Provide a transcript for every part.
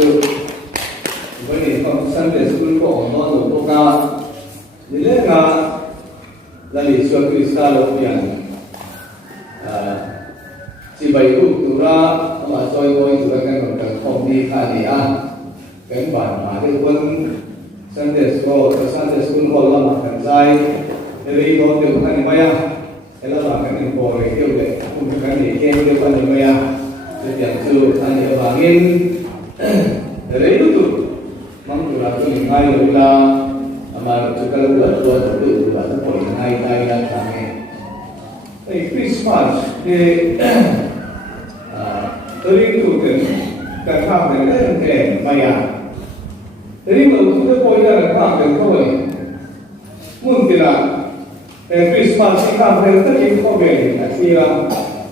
chú với nền phong Sunday School của nó rồi cô ca như thế là lịch sử Christa lâu tiền chỉ bảy lúc tụi ra mà soi ngồi tụi ra cái một không đi khai đi ăn cái bản mà cái quân Sunday School họ làm cái sai cái đó đều cái này mày cái là cái này bỏ cái kiểu đấy cũng cái này kia cái cái này mày cái tiền chú anh em bà nghiên đấy lúc tụi mong tụi ra tụi ngay là mà chúng ta luôn luôn tự là nó còn hay là thằng này Christmas thì tới tụi mình cần làm cái cái mày thế mà chúng ta coi là làm cái thôi muốn thì là Christmas thì làm cái tất nhiên không về thì là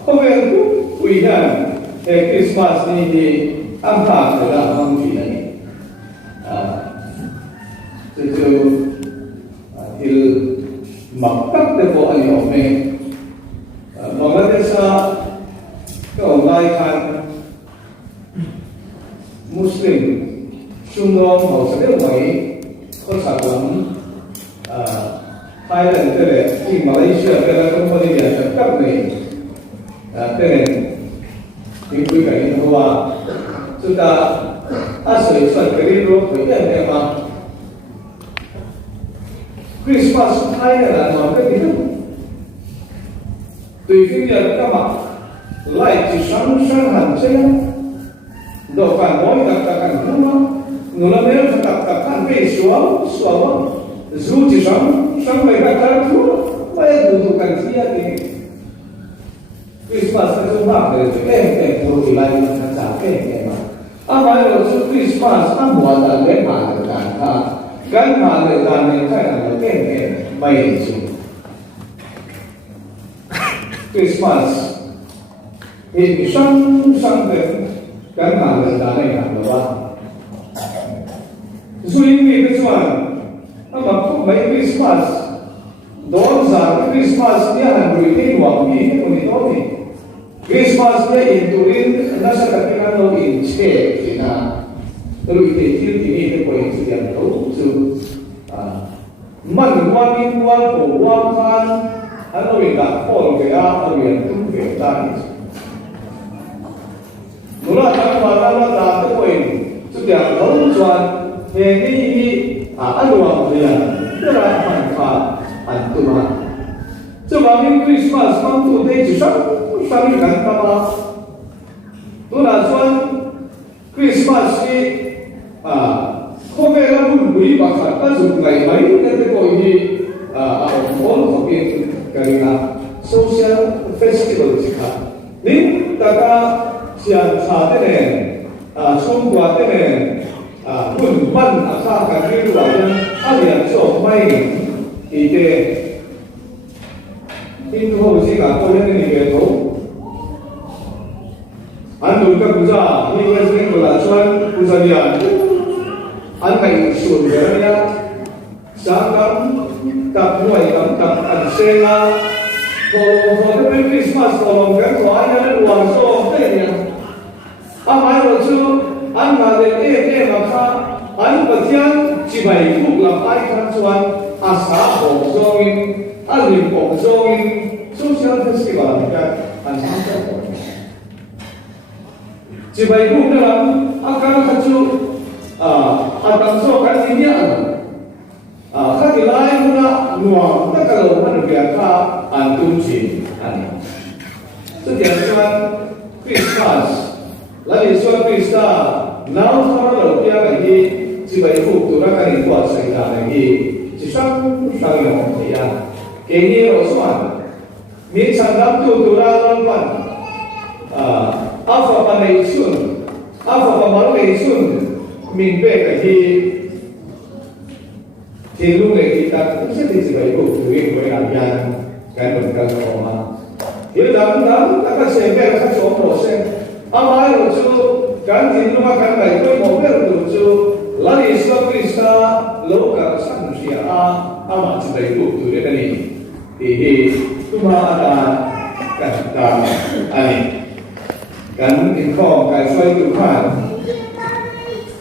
không về cũng quý hơn Christmas thì ăn thả thì là không chỉ là từ il maktab de bo ani ome Bangladesha ka online khan Muslim sungom ho sade mai ko sakam Thailand te ki Malaysia te la company ya kap nei te ni kui ka ni hoa chuta asoi san kari ro ko ya ma Christmas hay là nói cái gì đó tùy khi giờ các bạn lại chỉ sáng hẳn chứ đồ phản bội đặc cảnh không nó là nếu đặc cảnh về xuống dù chỉ sáng về các cái thứ vậy đủ cảnh gì thì Christmas là chúng ta để cái của thì lại là trả cái mà mà rồi Christmas mùa là cái mà cả cái mà người ta nên phải là cái mày chứ Christmas thì sáng cái mà người ta nên làm là duy vì cái mà không mấy Christmas đó là Christmas nhé hàng người đi hoàng đi cái gì đó thì Christmas nhé in turin nó sẽ gặp cái nó in chế thì là rồi thì cái quay sự kiện đó chứ mình quan của quan khan anh nói là phổ cái anh nói tung về ta nó là cái mà nó là cái quay sự kiện đó chuẩn về cái anh nói là tức là hoàn toàn anh tu mà chứ mà cái Christmas mang tu đây chỉ sáng cái cảnh mà tôi là chuẩn Christmas thì không phải là một buổi mà phải có dùng ngày mấy cái gọi gì ở phố của cái là social festival gì cả nên tất cả siang saat ini sum buat ini pun ban asal kaki dua yang alian so mai ide itu harus jika kau yang ini betul anu kerja ini mesti melakukan usaha anh phải sửa cái này sáng cặp nuôi cặp ăn xe là for the Christmas for cái gói nó hoàn số thế này anh nói rồi chứ anh là để cái mà khác anh bật tiếng chỉ phải phục là phải tham quan xã hội zone anh liền hội zone social festival cái anh sáng tạo chỉ phải phục là anh cần tham atang so kan ini kan nilai mula nuang tak kalau mana biasa antum sih ani setiap tuan Christmas lagi tuan Krista now kalau dia lagi sebagai bukti kan itu saya lagi sisang yang dia kini Osman ni sandam tu turan pan apa pandai sun apa pamalai sun mình về cái thì lúc này thì ta cũng sẽ đi về cuộc chủ yếu với làm gian cái mình cần có mà hiểu đắm ta có xem về các số một xem nói rồi chứ cái gì nó mà cái này tôi một cái rồi chứ là đi sau khi ta lâu cả sang gì mà chỉ về cuộc chủ yếu cái này thì chúng ta đã cần anh cần những con cái xoay tự phản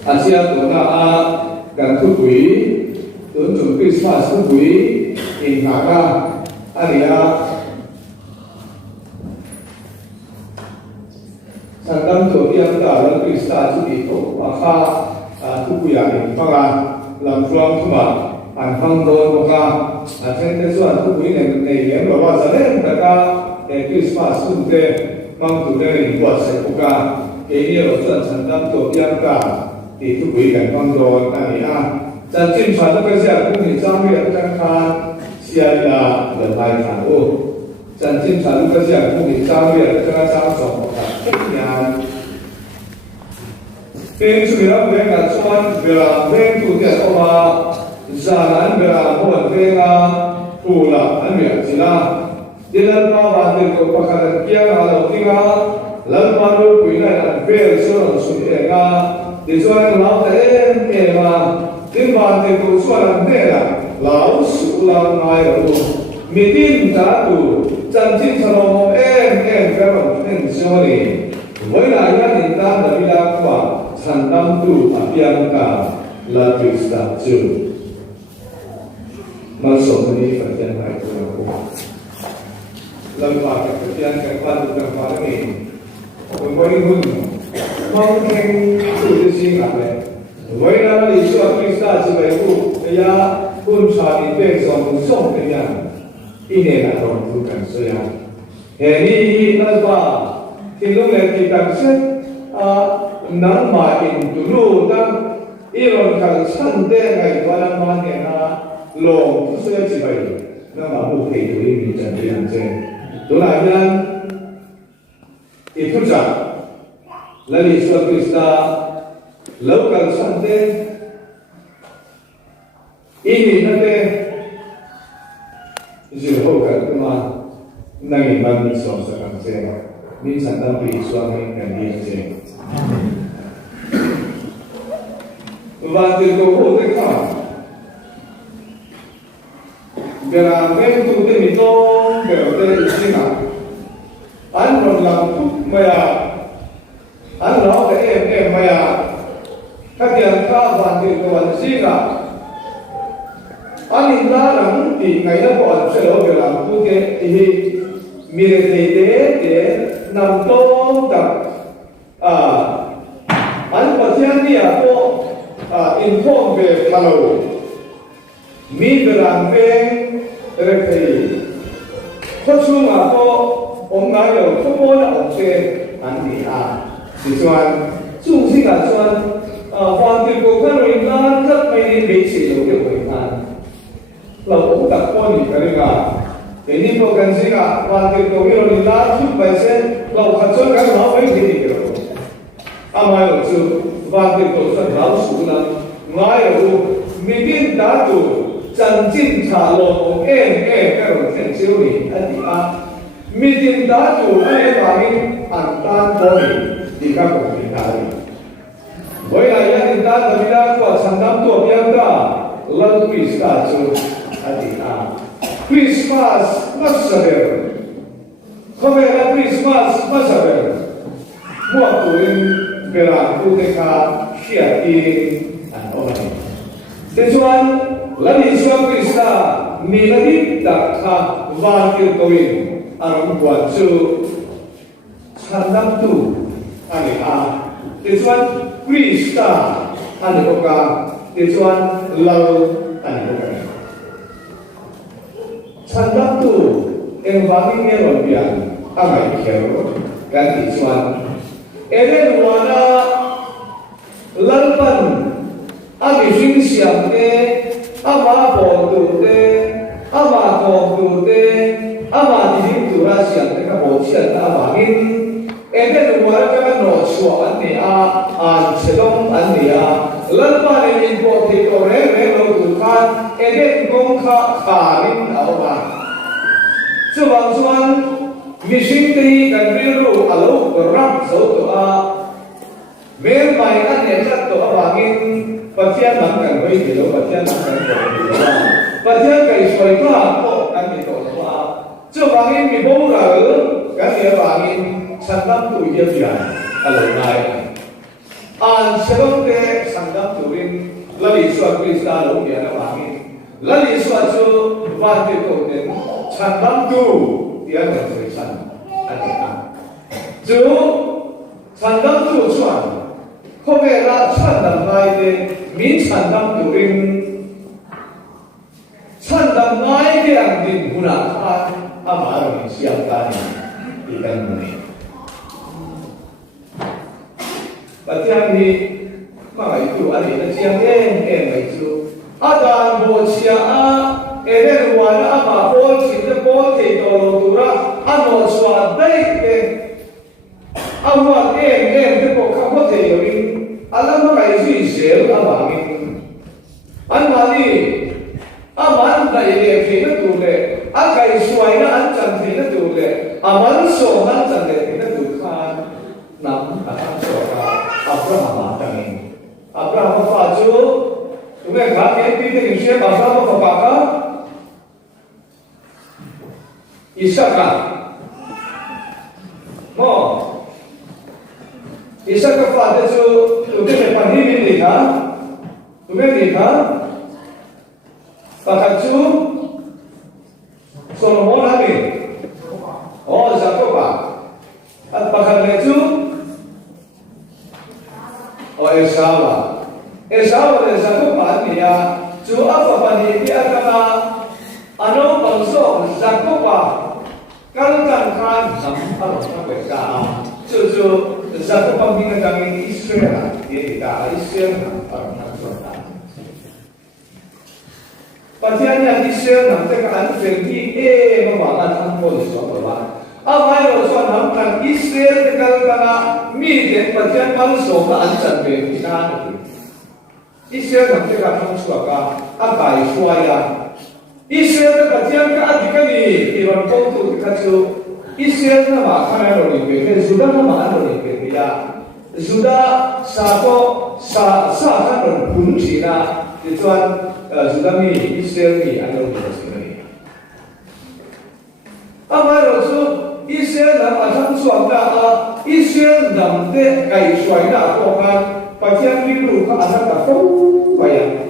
Asia tụi nó gần thu quý tụi chuẩn Christmas thu quý in hạ ra anh sản phẩm tổ tiên cả là Christmas chú ý tổ và thu quý in pha làm from thu mà anh phong đồn và trên cái số thu quý này em bảoว่าจะเล่นแต่ก็Christmas xuân thế mang tụi đây quạt sẽ cũng cả cái điều chuẩn sản phẩm tổ tiên cả thì thu quý cảnh phong đồn anh chân chính phản ứng cái gì cũng thì trang bị ở trong khan xia là lần hai phản ứng chân chính phản ứng cái gì cũng thì trang bị ở trong trang sổ một cái cách nhà bên chủ yếu bên là chọn về là bên chủ tiện mà giả anh về là một bên là phụ là anh về chỉ là đi lên bao bạn thì có các cái kia là đầu tiên là lần bao nhiêu quý này là về số lượng số tiền là thì cho anh lão thấy em mà tiếng bàn thì cũng cho anh nghe là lão sư là nói rồi mình tin trả đủ chân chính cho nó em cái bằng tên số này với lại gia đình ta là đi làm quả sản phẩm đủ ở biên cả là từ sản xuất mà số này phải tiền hay của nó lần vào cái tiền cái quan cái này với mình mong khen sự sinh hoạt này với nó lý do Christmas chỉ về cụ cái quân trà đi về xong xong cái nhà ý này là còn thu cảnh soi hệ đi nó qua thì lúc này thì cảnh sát nắng mà in tụ lù đang iron cảnh sát đen ngày qua năm mà nghe na lồng soi chỉ vậy nó mà một thị tụ đi mình chẳng đi làm gì đó là nhân itu saja lalu Yesus Kristus lakukan santai ini nanti Jehovah cuma nanti bagi seorang saya ini santai bagi suami dan dia bantu kau dekat berapa itu itu berapa itu anh còn làm thuốc mèo anh nói với em mèo các tiền cao hoàn thì còn gì cả anh nhìn ra rằng thì ngày đó còn sẽ lo về làm thuốc cái thì mình để nằm tốt tập anh có thiên đi có inform về hello mình làm về cái có chung có ông nói rồi không muốn là ông sẽ ăn gì thì cho chung sinh là cho hoàn toàn của các người ta rất may đến bị sử dụng cái người ta là cũng tập quan niệm cái này thế nên có cần gì cả hoàn toàn của người ta chút bài sẽ là phát triển cái nó mới thì được mà ở chỗ hoàn toàn của sản lão số là nói ở mình biết đã đủ chân chính trả lời em cái rồi thành siêu lý anh meeting đã chủ ai mà mình ăn tan thôi thì các công ty này với lại gia đình ta là vì có sản phẩm tổ tiên ta lần Christmas chủ Christmas masaber không phải là Christmas masaber mua tuổi về làm cụ thể cả share đi ăn ở đây thế cho anh là lý do Christmas mình là đi đặt cả vạn tiêu cầu ang buat su sanam tu ani tesuan Krista ani oka tesuan lau ani oka sanam tu engvangi meron bian amai kero kan tesuan eren wana lalpan ami sing siam te ama bo tu te ama ko tu te ama di tu ra siang te ka bo sian ta ba in ene lu wa ka no chua an ni an chelong an ni lan pa ne in bo thi to re lo tu khan ene gong kha kha rin au ba chuang chuan mi sing te kan ri ru alo ram zo to me mai an ne chat to ba in pathian nam kan wei ti lo pathian nam kan ko pathian kai soi ka ko kan ni to cho vàng in bị bố là cái gì vàng in sản phẩm tuổi giờ gì à lời này sẽ không để sản 说贵大楼边的画面，那里说就万对狗的产当度第二个水产，就产当度转，后面那产当来的民产当度人，产当来的人的不拿看，阿妈容易相干，一个人。把这样的。嘛itu ali na chiang mai chu adan bo chia a ere wan a ma bo chin de bo te to lo tu ra a no swa dai ke a wa de bo ka bo te yo in ala ma kai ji se a ba min an ma ni a man dai le ke na tu le a kai swai na an chan te na tu le a man so na chan le na tu khan nam ka so ka Abraham ta ni Abraham faju, तुम्हें घर के पीछे निश्चय अब्राहम को पाका, ईसा का, मो, ईसा का फादर जो तुम्हें पढ़ी में देखा, पाका जो सोलोमन आगे, और जाकोबा, पाका में जो और Esawa dan Zakoba ni ya, jo apa pani dia kata, ano bangsa Zakoba, kalau kan apa mereka, jo Zakoba ni kami Israel, dia kita Israel orang Nasrani. Patiannya Israel nanti kan jadi membangun kampung sekolah. Apa yang orang nampak Israel dengan kata milik patian bangsa ancan berita. Israel nanti akan suaka apa isuaya. Israel patian ke adikan ni iwan kontu kacau. Israel nama kana lori beke, sudah nama lori beke ya. Sudah satu kan lori punci na. Tuan sudah ni Israel ni ada lori sini. Apa yang Israel nama akan suaka Israel nanti kai suaya aku kan. Patian biru ke anak kau bayang.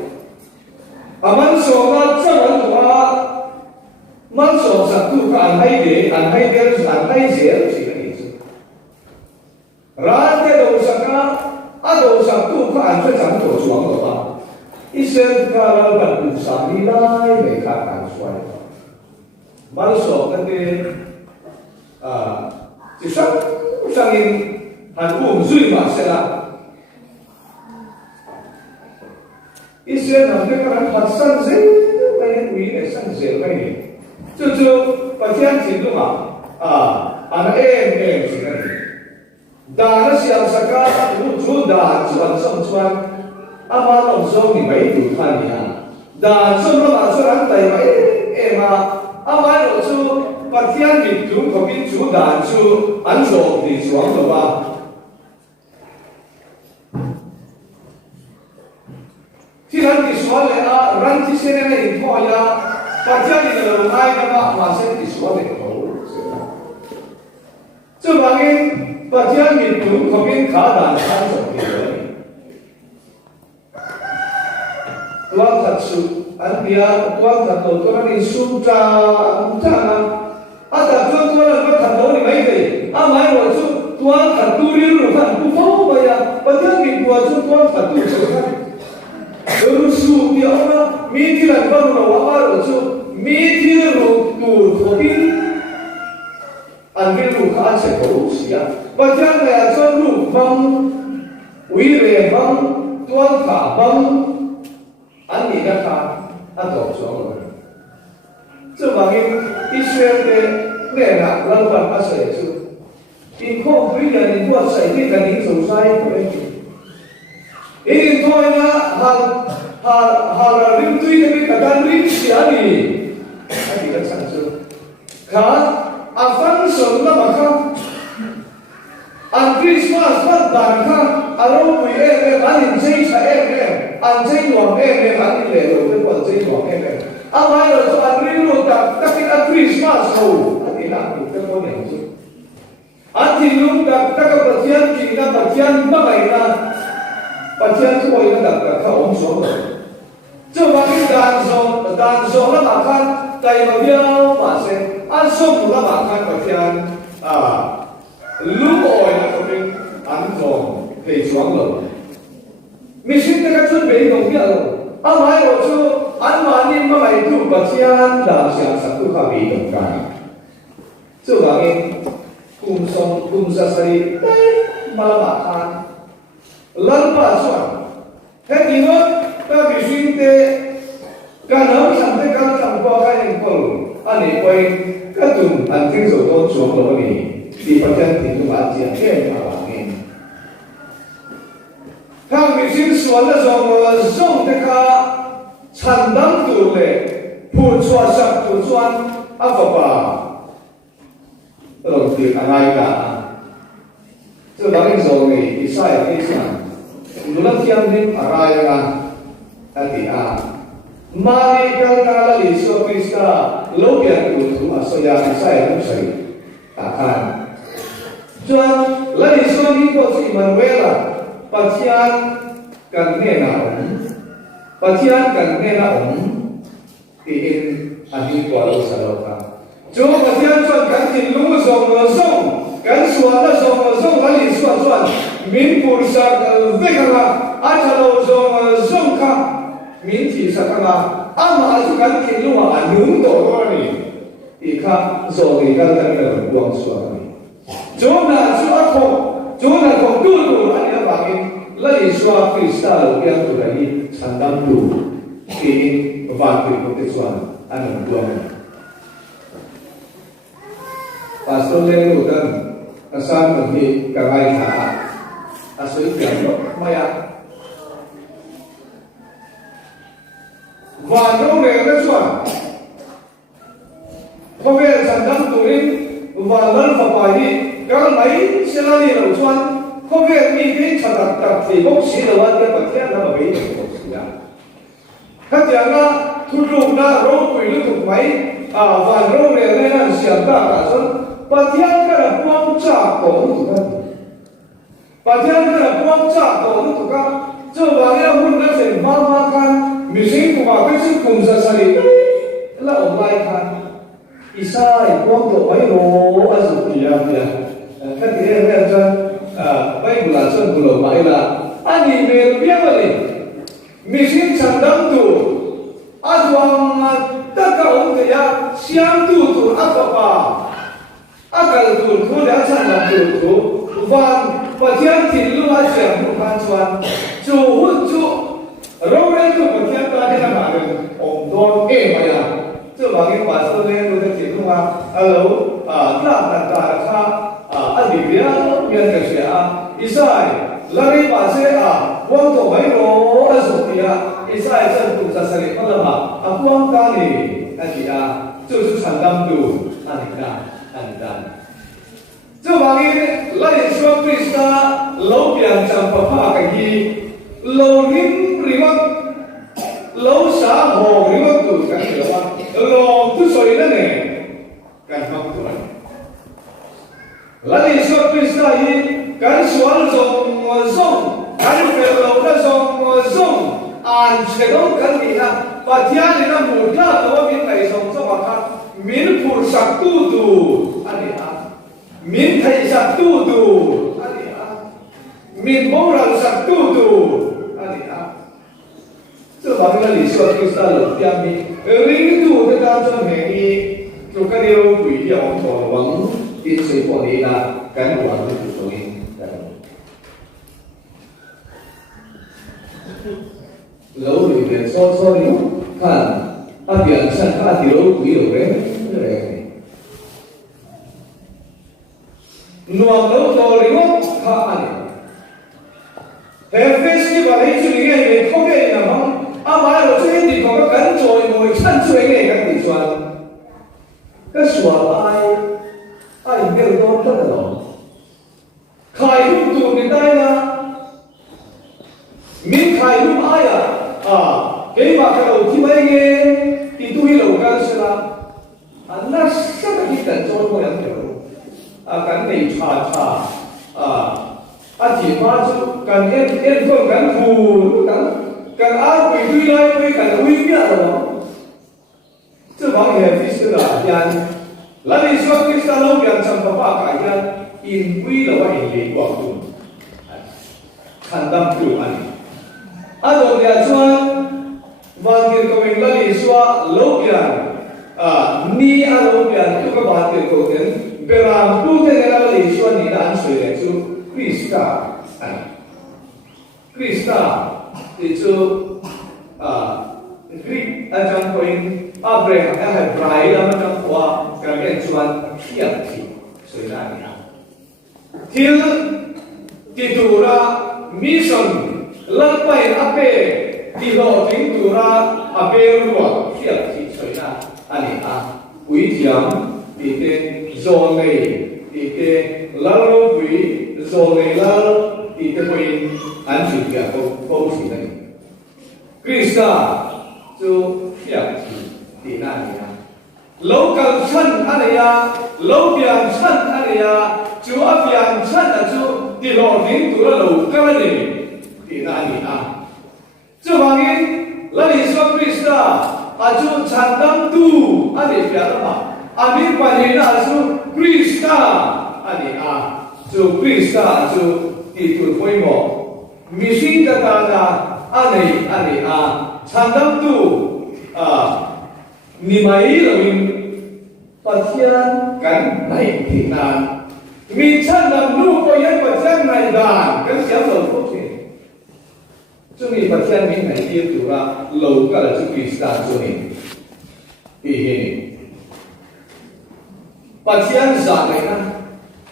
Aman sobat jangan tua, man so satu ke anai dia sih itu. Rante dosaka, ada satu ke anai jangan tua suang tua. Isen kalau bantu sambilai mereka akan suai. Man so nanti, jika sangin hanum zui masalah. Israel nanti kan hasan zel, ini hasan zel ini. Cucu patian cintu mah, anak sih kan. Dan siapa sekarang lucu dan cuan, apa langsung ni baik tu kan ya. Dan semua langsung tanya mah, apa lucu patian itu kami cu dan cu ansor di cuan tu mah. Tiada soal yang ranti seni ini itu ya, kerja di dalam rumah kita masih di soal itu. Sebagainya kerja itu kami kadang seperti ini. Tuan satu, tuan satu orang ini sudah jangan ada tuan yang berkata ni baik ni. Amai waktu tuan satu ribu kan, tu bayar kerja itu tuan satu sekarang. Rusuh dia orang media baru awal tu media tu kopi ambil luka sekolah sia. Macam ni tu lubang, wirebang, tuan kabang, ane kata atau soal. Sebagai Israel ni nak lakukan apa itu? Ingkau beri dan buat saya kan ingin selesai pergi. Ini tu hal rindu ini kadang rindu siapa ni? Kita sangat. Kan, afan semua maka, Christmas dan kan, alam punya anjing saya anjing luang anjing lelu anjing luang apa itu rindu tapi Christmas tu, ini nak kita kau yang tu. Anjing lu tak bagian kita bagian bagaimana? Bagian tu orang tak orang soal. cho bằng cái đàn sông là bản thân tay mà biao mà sẽ ăn sông là bản thân mà thiên lúc ỏi là có mình ăn rồi thì xuống rồi mình xin cái chuẩn bị đồng nghĩa rồi ăn mai rồi chứ ăn mà đi mà mày tu bát thiên đàn sáng sắc tu khá bị đồng cả cho bằng cái cùng sa sari tay mà bản thân lần ba soạn thế thì nó ta bị suy tế cả nó chẳng thể cả chẳng qua cái những con anh ấy quay các tuần anh kinh rồi tôi xuống rồi này đi phát triển thì chúng ta chỉ thêm mà làm nên thằng bị suy xuống là dòng thế cả thành đăng tu lệ phụ xoa sắc tu xoan áp vào rồi thì anh ai cả cho đó cái dòng này thì sai cái sao nulat yang din araya ati mari kala Yesus Krista lobian tu asoya saya musai tahan Tuhan lagi suami kau si Manuela pasian kan nena in adi kuala saloka cuma pasian tuan kan tinlu song kan suara song lagi suan min pursa vekala atalo song ka min ti sakala ama asukan tinlu anung to ni ikha so ni kan kan buang suara ni Jona ko tu ani abangin lagi suara kristal yang tu lagi sandam tu ini bangkit untuk suara anu buang pastor le udan asan ni kagai ha asoi yang maya vano le le suara ko ve sandam tu ni vanan papai kalau mai selani lo chuan ko ve mi ke chadak tak ti bok si lo wa ke pathian na ba be ko sia ka ja na thu lu na ro pui lu tu mai van ro le le na siam ta ka son pathian ka na puang cha ko tu ka pathian ka na puang cha ko tu ka cho ba ya hun na se ma ma kan mi sing ku ba ke sing kum sa sa ni la on lai kan isai puang to mai ro azu ya kan dia macam baik belasan belum baiklah ani merbiak ni mesin candang tu aduang takau dia siang tu apa akal tu dia candang tu van patian tilu aja bukan cuan cu orang tu patian tadi nama om don maya tu bagi pasal ni tu tilu halo tak kah Adibia yang kerja isai lari pasai wang tu mai ro asupia isai sentuh sasari malam aku wang kali adia justru sandam tu anidan coba ini lari suap Krista lau biang campur kaki lau rim riwak lau sah ho riwak tu kan lau tu soalnya ni kan fakturan lagi suap Krista ini kan soal zong kan fellow kan zong an sedang kan dia patian ini mudah tu min kai zong kan min pur saktu tu ada min thai saktu tu ada min moral saktu tu ada sebab lagi suap Krista lo dia mi ring tu dekat zong ini tu kan dia bui dia orang tolongที่สิ่งพวกนี้นะการวางอยู่ตรงนี้เราอยู่ในโซนนี้ท่านอาเดียนฉันอาเดียวคุยเลยนวมเราตัวนี้ข้าอันนี้แต่เฟสที่ว่าให้ช่วยยังไงเขาแค่นั้นมั้งอามาเราช่วยดีกว่ากันช่วยมวยฉันช่วยยังไงกันดีส่วนก็ส่วนไอ้เรื่องต้นตั้งแต่หรอขายรูปตัวนี้ได้นะมีขายรูปไอ้เกี่ยวกับเราที่ไม่เงี้ยที่ตัวเรากันใช่ไหมอันนั้นสักที่แต่โจทย์ก็ยังเดียวกันในชาที่มาจุกันเอ็นคนกันฟูกันอาไปด้วยไรไป với cả uy nghĩa rồi chứ bằng hệ phi sự là hiện là đi xuống cái sao lâu gần trăm năm ba cái hiện in uy là vậy để quảng tùng thành tâm chủ anh rồi nhà chuan và tiền của mình là đi xuống lâu gần ni lâu gần tu các bạn tiền của mình về làm tu thế này là đi xuống ni đã suy để chú Krista Krista thì chú Greek anh trong point Abraham Hebrai là một trong khoa cái cái chuan thiệp thì suy ra đi thiếu thì tu ra mission lần bảy ape thì lộ chính tu ra ape luôn thiệp thì suy ra anh quý tiệm thì tên zone này thì tên lalo quý zone này lalo thì tên point anh chỉ cả câu chỉ này Krista chú thiệp thì na đi lâu cần chân anh ấy lâu biển chân anh ấy chú áp biển chân là chú thì lộ tiếng tụi nó lâu cái này thì na đi chú bằng cái là đi xuống Krista chú chân đam tu anh ấy phải làm anh ấy phải là chú Krista anh ấy chú Krista chú thì tụi khôi mỏ mission cái ta anh ấy chân đam tu ni mai lo in pasian kan nai thinan mi chan nam nu ko yan pasian nai dan kan sia lo ko che chu mi pasian mi nai ti tu ra lo ka la chu Krista chu ni he pasian za nai na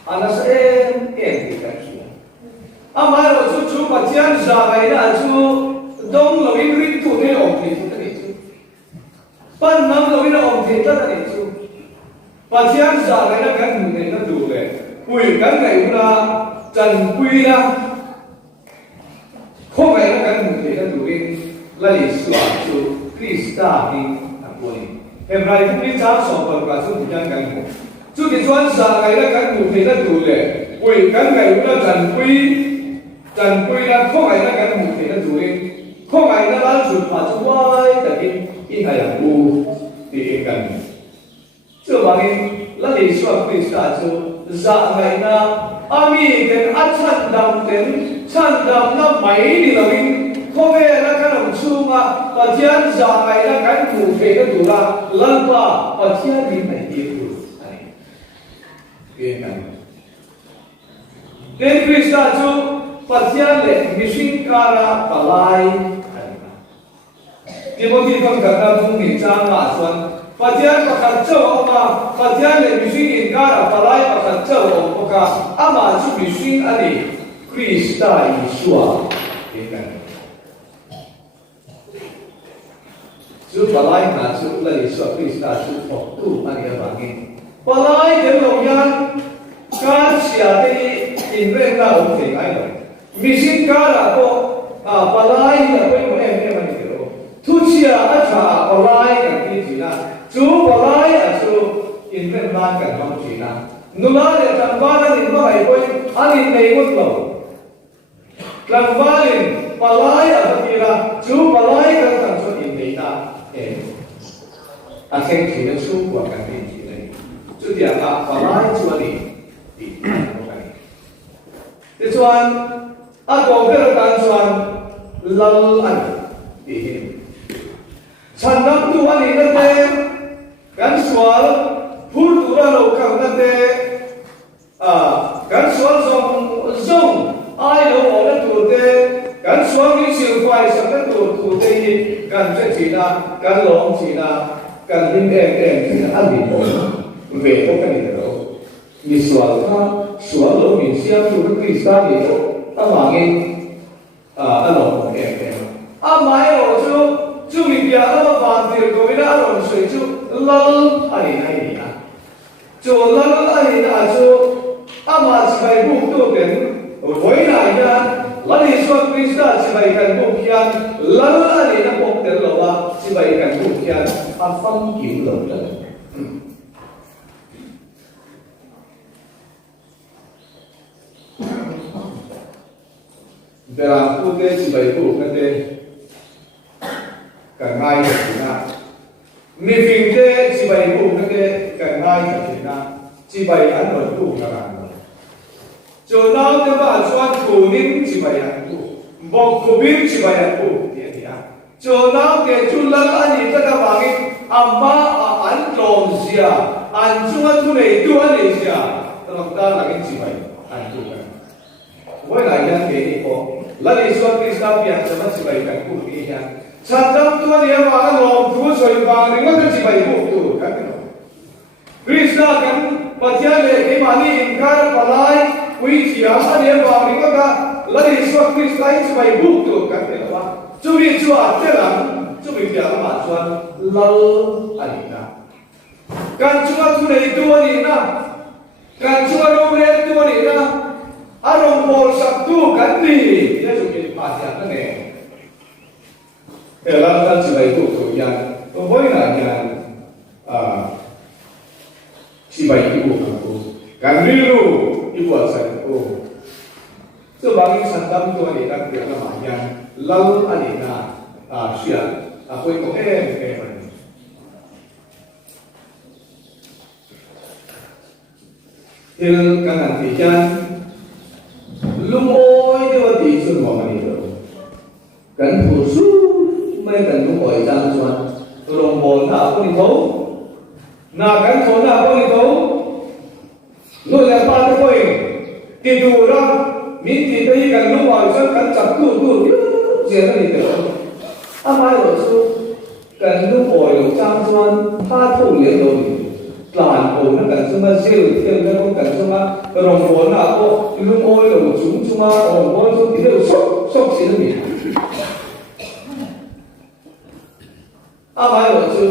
ana sa en ti ka chi ama lo chu pasian za nai na chu dong lo in ri tu ne om ti ta ni pan nam lo ina om the ta ni chu pasian sa ga na kan ne na du le pui kan ngai ula chan pui na kho ga na kan ne na du in la li swa chu Krista ni ta ko ni Hebrai ku ni cha so pa ka chu ni kan kan chu ki chuan sa ga na kan ne na du le pui kan ngai ula chan pui na kho ga na kan ne na du in kho ga na la chu pa chu wai ta in hai yang u thì cần chưa bằng in là lý do Krista chú dạ ngày na ami cái ắt chân đầm nó mấy đi là mình không về là cái đồng xu mà và thiên dạ ngày là cái cụ thể cái đủ là lần và thiên đi này đi đủ này cái này đến Krista chú và thiên lệ mission cara palai Timothy con cả năm không nghỉ trang mà xuân và thiên và cả châu ông và thiên để mission in cara palai và cả châu ông cả ama chú mission anh đi Krista Yeshua cái này chú palai là chú là Yeshua Krista chú phục tu anh em bạn nghe palai đến lòng nhân cá xia đây in lên là ông thì ai rồi mission cara có palai là cái một em anh thu chia ở cha palai cái gì chỉ là chú palai à chú in lên lan cái mong chỉ là nula để làm ba là những cái này anh này một lâu làm ba là palai à thì là chú palai cái thằng chú in này ta khen chỉ là chú của cái gì này chú thì palai chú này thì cái chuan còn cái là chuan lal anh thì Chan nam tu ani na te kan swal phul tu ra lo ka na te kan swal zong ai lo o na tu te kan swal ni siu fai sa na tu te ni kan che chi na kan long chi na kan hin chi na an ni về to kan ni ro ni swal lo min siam tu Krista ni ro ama nge lo mai o chu chú mình bia nó bàn tiền của mình đã làm sợi chú lăn anh này à chú lăn anh à chú mà chỉ phải buộc tôi đến với lại nha là đi xuống Krista chỉ phải cần buộc kian lăn anh nó buộc đến lâu à chỉ phải cần buộc kian phân kiếm lâu đấy về làm tu tế chỉ phải buộc cái tế cần chỉ bày ăn một cụ là làm chỗ nào thì mà choan cụ nín chỉ bày ăn cụ bọc cụ biết chỉ bày ăn cụ thì à chỗ nào thì chú lăng anh ấy tất cả mọi cái amma ăn trộm gì à ăn chung ăn thu này tu ăn này gì à làm ta là cái chỉ bày ăn cụ cái với lại nhân cái này có là đi xuống cái sao biển cho nó chỉ bày ăn cụ cái nha sản phẩm tu ăn này mà ăn lồng tu sôi vàng thì nó chỉ bày cụ tu cái này Krishna kan pajale ke mani inkar palai kui chiama ne ba ri ka la ri so Krishna is by book to kan ne ba chu ri chu a te lam chu ri pya ma chuan lal ani na kan chu a tu nei tu ani na kan chu a ro le tu ani na arong bol sak tu kan ni ya chu ke pa sia na ne e la ta chi by book to ya to boy na ya si bayi ibu aku, kan dulu ibu asal aku. Sebagai santam tu ada tak dia namanya, lalu ada siap, aku itu mana? Il kanan tijan, lumoi dia di semua mana itu, kan khusus mereka lumoi jangan cuman rombol tak aku itu. Na kan thona ko ni to lo la pa to ko ti du ra min ti dei kan lu wa sa kan chap tu je na ni to a ma lo su kan lu o lo chang chuan tha thu le lo ni tlan o na kan su ma sil thiam na ko kan su ma rong bo na ko lu o lo chung chung ma rong bo su ti lo sok si ni a ma lo su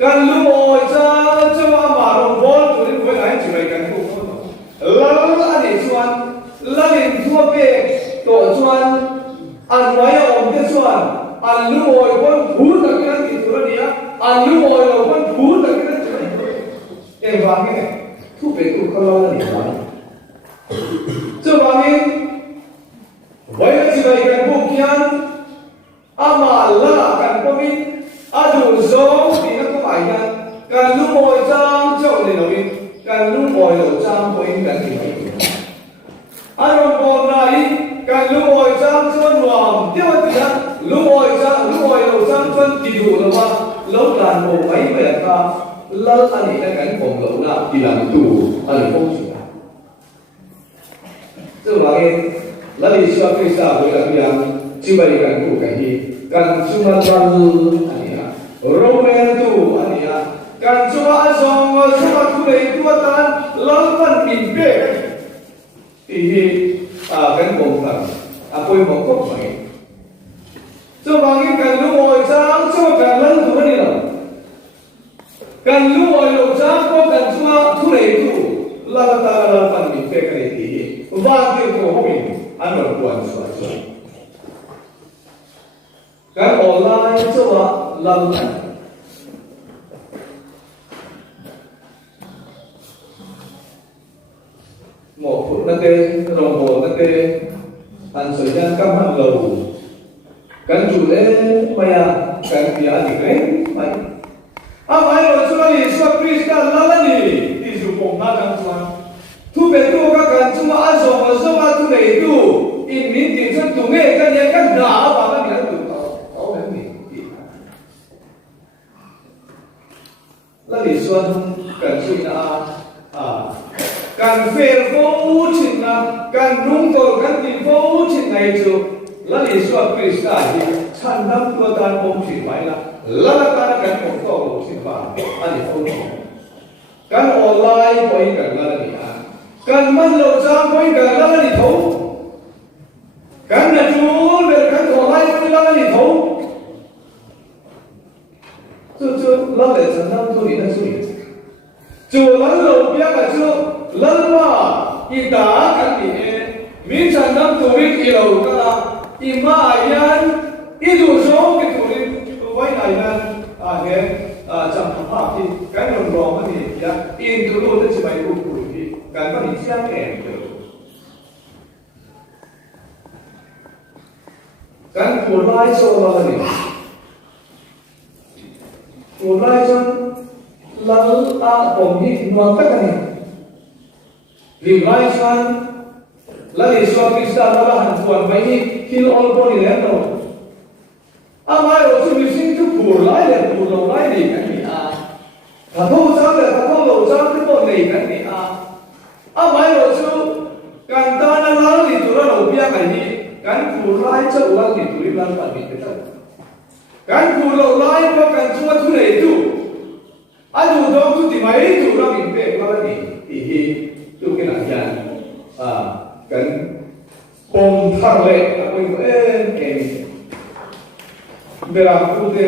kan lu oi cha cha ma rong bol tu ni ko ai chi mai kan ko la la ni chuan la ni thua pe to chuan an wai om te chuan an lu oi kon phu ta kan ti tu ni a an lu oi lo kon phu ta kan ti e wa ni thu pe tu ko la ni wa chu wa ni wai chi mai kan ko kian ama la kan ko mi adu zo ni na ko ai na kan lu oi chang chau ni lo ni kan lu oi lo chang ko in kan ti mai anu ko nai kan lu oi chang chuan wang ti wa ti na lu oi lo chang chuan ti du lo wa lo lan mo mai me ka lal ani na kan ko lo na ti lan tu ani ko chi na chu wa ge la li swa krista bo la piang chi bai kan ku kan hi kan chu ma ban ani Romen tu ania kan cuma asong cuma tu dei tu tan lalpan mimpi ini kan bongkar apa yang bongkar mai cuma ini kan lu oi sang cuma kan lan tu ni lah kan lu oi lo sang ko kan cuma tu dei tu lalpan mimpi kan ini waktu tu hobi anu buat sesuatu kan online cuma lalpan một phút nó tê đồng hồ nó tê ăn sợi gian cam hàng lầu kan chủ lễ mày à kan bia thì cái mày mày rồi chúng ta đi xuất Krista lala đi đi dùng bông na kan chuan thu về tu các kan chúng ta ăn rồi mà chúng ta thu về tu in min tiền xuất tu nghe kan nhà kan đá và kan nhà tu tao cái gì là đi xuân kan suy na kan phê vô trình là kan đúng tôi kan tìm vô trình này chứ là lý do Krista thì chân năm tua tan bông chỉ phải là ta kan một câu bông chỉ phải anh ấy không kan online bôi kan là gì à kan mất lâu trang bôi kan là gì thấu kan là chú để kan online bôi là gì thấu chú là để chân năm tôi là chú chú là lâu biết là chú lalma ita kan ni min chan nam tu ri ilo ka ima yan idu zo ki tu ri vai nai nan ge cham pha ki kan ron ro ma ni ya in tu lo de chi bai ku ku ki kan ba ni chiang ke kan ku lai so la ni ku lai chan lal a bom ni no ka ni rim lai chuan lali so krista la han chuan mai ni hil ol poni le no amai ro chu missing chu phur lai le phur lo lai ni kan ni a ka tho sang le ka tho lo sang chu po nei kan ni a amai ro chu kan ta na la ni tu ra lo pia kai ni kan phur lai chu la ni tu ri lan pa ni ke ta kan phur lo lai ko kan chu thu nei tu a du do tu ti mai tu ra min pe la ni ti hi tu ke na ya kan bom thar le a ko ke Bela pute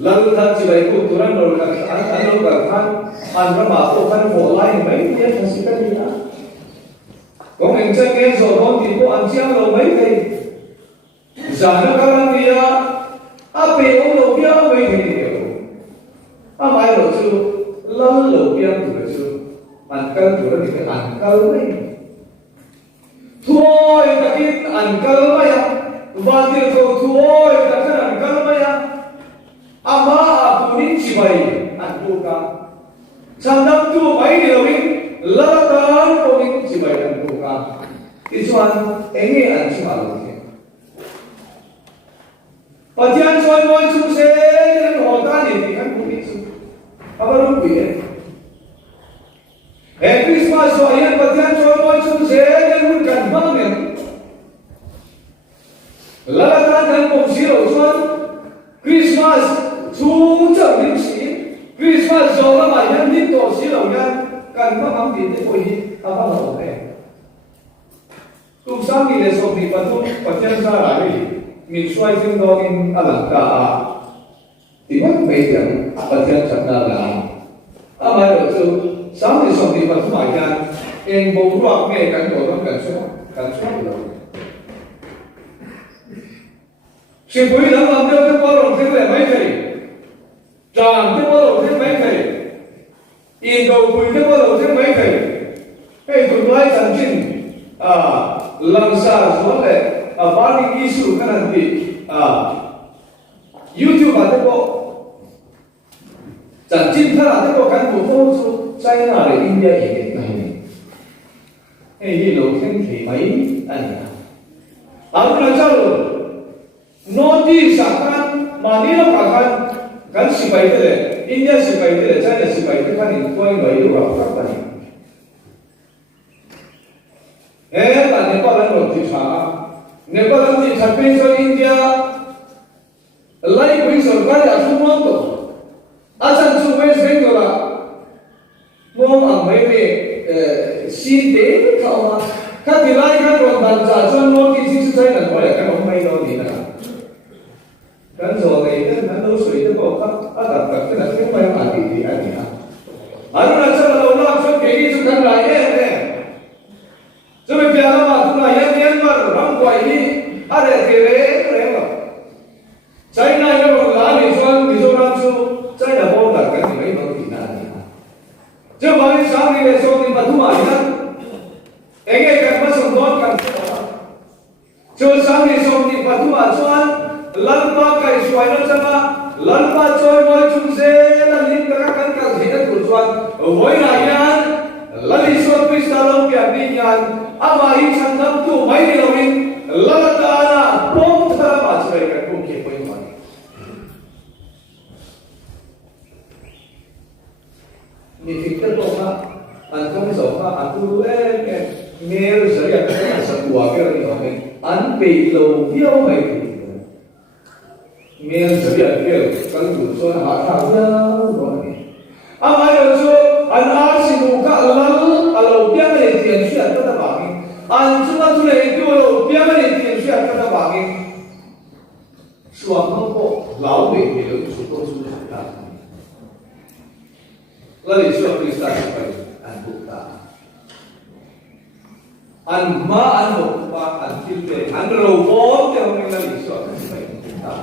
lalu tak cibai ku turan lalu kan anu kan an rama ko kan mo lai mai dia kasihkan dia kong engcang ke so don di ko an siang lo mai kai sana kalang dia ape om lo bia mai kai dia amai lo chu lalu lo bia tu chu an kan tu ni kan an kal mai thôi takin an kal maya vatir ko thôi ta kan an kal maya ama apunin chibai an buka chandam tu mai ni lawin latan ko min chibai an buka isuan enge an chimal ke patian choi moi chu se ren hota ni kan buni chu abaru pi Christmas so ayan patian choi moi chu se kan bangen lalatan kan pom siro chuan Christmas chu chang nim si Christmas zo la ma yan ni to siro yan kan ma am ti te koi apa lo pe tum sang ni le so bi patu patian sa ra ri min swai jing do in alang ka a ti wat me yang patian chang na la ama lo chu sang ni so bi patu ma yan en bo ruak me kan do kan so lo si bui lam lam deu te po lo te le mai kai jam te po lo te mai kai in do bui te po lo te mai kai hey tu lai chan chin lang sa so le ba ni isu kan bi YouTube te po chan chin tha te po kan bu to su China le India ye nai ni hey hi lo khen thi mai an ya ang na cha lo notice akan manila akan kan sipai tele India sipai tele China sipai tele kan in koi ngai lu ra ka ni ta Nepal an lo ti tha Nepal an ti tha pe so India lai pui so ka ya su mo to asan su West Bengal la mo ang mai me si de ka ma ka ti lai ka ro dan cha chon mo ti si su China ko ya ka mo mai lo ni na kan so này kan lo sui te ko ka ada ka kana ke mai ma ti ti ani ha anu na cha lo na so ke ni su kan lai e so me pya ma tu na ya Myanmar ram ko ai are ke re ma China ya ro la ni so ni so ram su China bo da kan ni mai ma ti na ni ha je ma ni sa ni le so ni pa tu ma ya enge kan ma so don kan so sa ni so ni pa tu ma chuan lalpa kai suai na chama lalpa choi moi chung se la lim ka kan ka thina ku chuan voi na yan lali so pi sta lo pya ni yan ama hi chandam tu mai ni lovin lalata na pom thara ma chai ka ku ke poi ma ni fikta to ka an kong so ka atu ke mer saria ka sa kuwa ke ni ho an pe lo hiao mai miền sợi dây kêu kan du so ha tha ya ro ni ama yo so an ar si nu ka lal alo pya me tian sia ta ta ba ni an chu ma tu le tu lo pya me tian sia ta ta ba ni suam no ko lao me ni lo chu to su ta la li so krista pa an bu ta an ma an ho pa an til le an ro mo te ho me la li so ta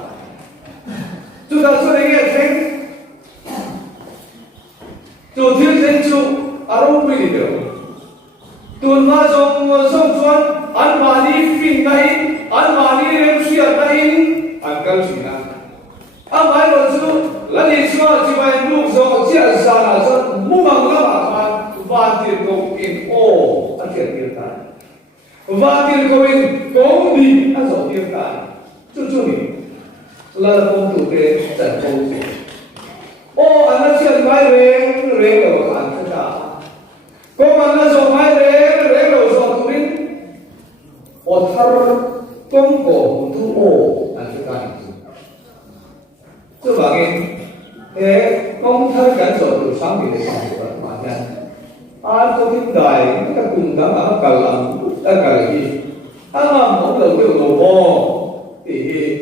chúng ta so nghe thấy tu thiếu thiên chu aro quy được tuần ma trong sông chuan an mani fin này an mani rem suy này an kal suy na am ai lo chu la ni so chi bai lu và tiền của mình có đi ăn dầu tiền cả chút mình là công thủ tế trận công gì ô anh là chuyện mai rèn đầu anh sẽ cả có anh là dầu mai rèn đầu dầu tụi mình ô thar công cổ thu ô anh sẽ cả chứ bạn nghe thế công thar cảnh dầu từ sáng đến sáng rồi mà nha anh có thích đại các cùng các bạn cần làm đã cần gì anh làm một lần điều đồ bò thì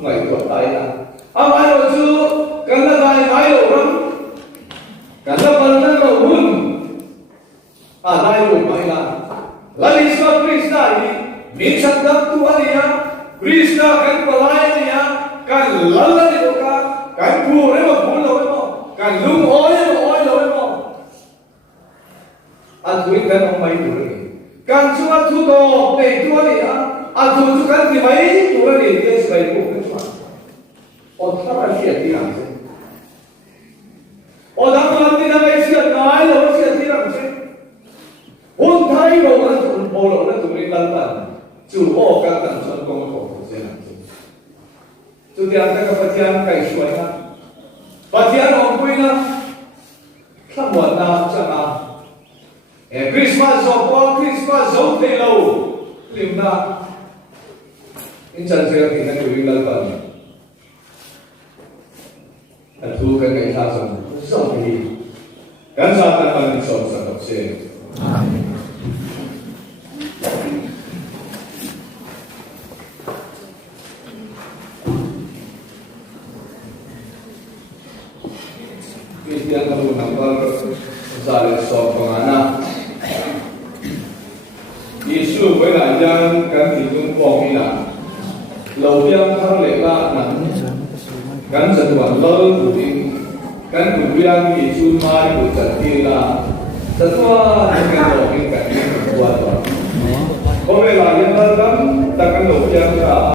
ngày của đại anh ai rồi chứ cần là đại mai rồi lắm cần là phần là đầu hùn đại rồi mai là lý do Krishna đi mình sắp đáp tu anh nhá Krishna cần palai nhá cần lalla đi đâu cả cần phù đấy mà phù đâu mà cần lung oi đâu mà anh tuổi gần ông mấy tuổi rồi, càng chú anh chú to, để chú anh anh chú càng thì mấy tuổi rồi thì sẽ phải buộc cái chú anh, ông thắp anh sẽ đi làm gì, ông đang làm gì đang phải sẽ nói rồi sẽ đi làm gì, ông thấy rồi anh chú bỏ lỡ anh chú đi làm gì, chú bỏ các tầng chân công khổ sẽ làm gì, chú đi ăn các bát ăn cái suy na, bát ăn ông quên na, không muốn na chẳng à. Christmas zo Christmas zo te lo limna in chan se ki na ku ringal pa thu ka kai tha so so ki kan sa ta pa ni so sa ko se amen Kristian kamu nampak Zalik so pengana Yesu với lại dân căn thì cũng còn đi làm lầu dân thăng lệ la nặng căn dân quản lớn của đi căn của viên Yesu mai của trận kia là trận qua những cái đồ bên cạnh những cái qua đó có về là dân thân lắm ta căn lầu dân cả